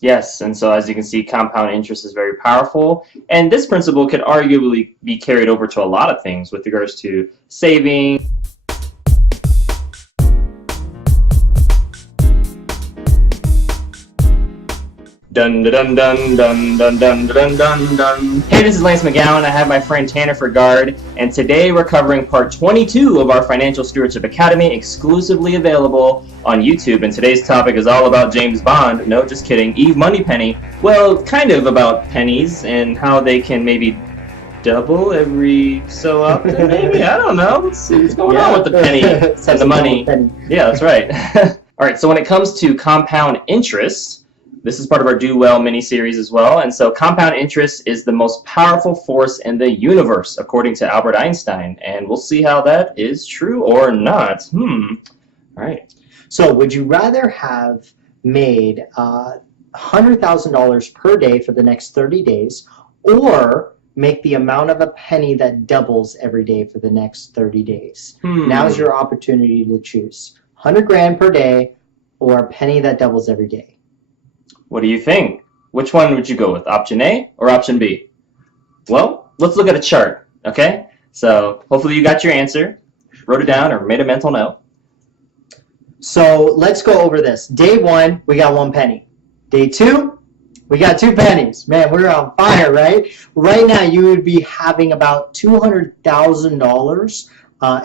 Yes, and so as you can see, compound interest is very powerful, and this principle could arguably be carried over to a lot of things with regards to saving. Dun dun dun dun dun dun dun dun dun. Hey, this is Lance McGowan. I have my friend Tanner for guard, and today we're covering part 22 of our Financial Stewardship Academy, exclusively available on YouTube. And today's topic is all about James Bond. No, just kidding. Eve Moneypenny. Well, kind of about pennies and how they can maybe double every so often. Maybe, I don't know. Let's see what's going on with the penny and the money. Yeah, that's right. All right. So when it comes to compound interest. This is part of our Do Well mini-series as well. And so compound interest is the most powerful force in the universe, according to Albert Einstein. And we'll see how that is true or not. All right. So would you rather have made $100,000 per day for the next 30 days or make the amount of a penny that doubles every day for the next 30 days? Now's your opportunity to choose. 100 grand per day or a penny that doubles every day. What do you think? Which one would you go with, option A or option B? Well, let's look at a chart, okay? So hopefully you got your answer, wrote it down, or made a mental note. So let's go over this. Day 1, we got 1 penny. Day 2, we got 2 pennies. Man, we're on fire, right? Right now, you would be having about $200,000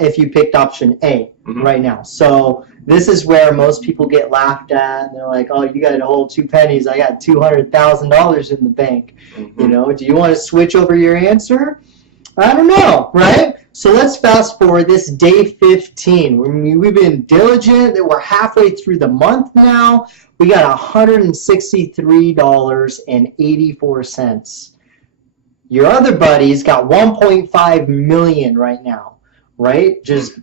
if you picked option A right now. So this is where most people get laughed at. And they're like, oh, you got to hold 2 pennies. I got $200,000 in the bank. You know, do you want to switch over your answer? I don't know, right? So let's fast forward this day 15. We've been diligent. We're halfway through the month now. We got $163.84. Your other buddy's got 1.5 million right now, right? Just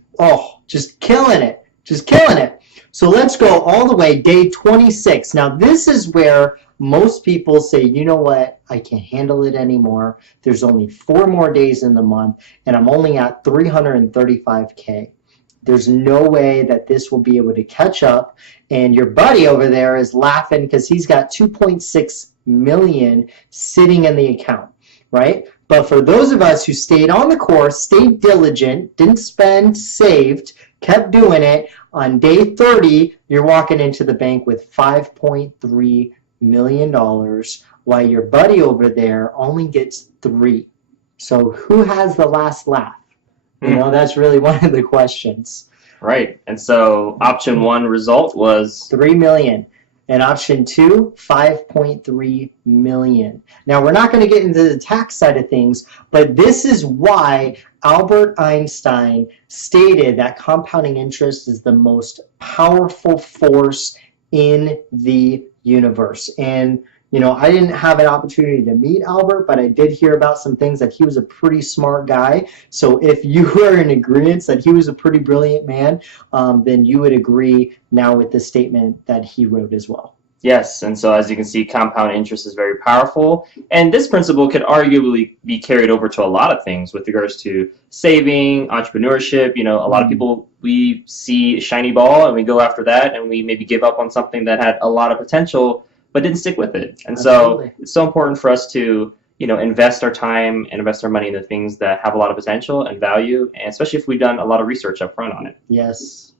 killing it. Just killing it. So let's go all the way, day 26. Now this is where most people say, you know what, I can't handle it anymore. There's only 4 more days in the month, and I'm only at 335K. There's no way that this will be able to catch up. And your buddy over there is laughing because he's got 2.6 million sitting in the account, right? But for those of us who stayed on the course, stayed diligent, didn't spend, saved, kept doing it, on day 30, you're walking into the bank with $5.3 million, while your buddy over there only gets 3. So who has the last laugh? You know, that's really one of the questions. Right. And so option 1 result was 3 million. And option 2, 5.3 million. Now, we're not going to get into the tax side of things, but this is why Albert Einstein stated that compounding interest is the most powerful force in the universe. And, you know, I didn't have an opportunity to meet Albert, but I did hear about some things that he was a pretty smart guy. So if you were in agreement that he was a pretty brilliant man, then you would agree now with the statement that he wrote as well. Yes, and so as you can see, compound interest is very powerful, and this principle could arguably be carried over to a lot of things with regards to saving, entrepreneurship. You know, a lot of people, we see a shiny ball and we go after that, and we maybe give up on something that had a lot of potential but didn't stick with it. And so it's so important for us to, you know, invest our time and invest our money in the things that have a lot of potential and value, and especially if we've done a lot of research up front on it. Yes.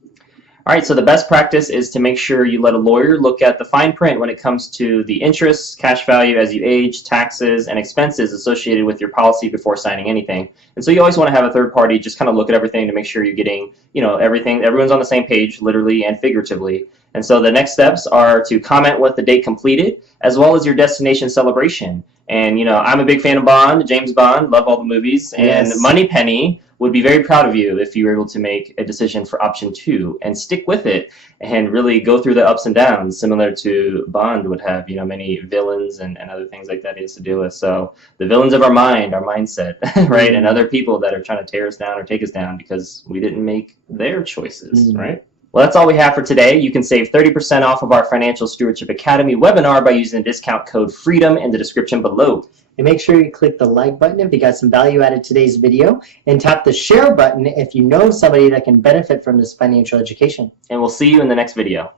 All right, so the best practice is to make sure you let a lawyer look at the fine print when it comes to the interest, cash value as you age, taxes, and expenses associated with your policy before signing anything. And so you always want to have a third party just kind of look at everything to make sure you're getting, you know, everything, everyone's on the same page, literally and figuratively. And so the next steps are to comment with the date completed, as well as your destination celebration. And, you know, I'm a big fan of Bond, James Bond, love all the movies, and Moneypenny would be very proud of you if you were able to make a decision for option 2 and stick with it and really go through the ups and downs, similar to Bond would have, you know, many villains and other things like that he has to deal with. So the villains of our mind, our mindset, right, and other people that are trying to tear us down or take us down because we didn't make their choices, right? Well, that's all we have for today. You can save 30% off of our Financial Stewardship Academy webinar by using the discount code FREEDOM in the description below. And make sure you click the like button if you got some value out of today's video, and tap the share button if you know somebody that can benefit from this financial education. And we'll see you in the next video.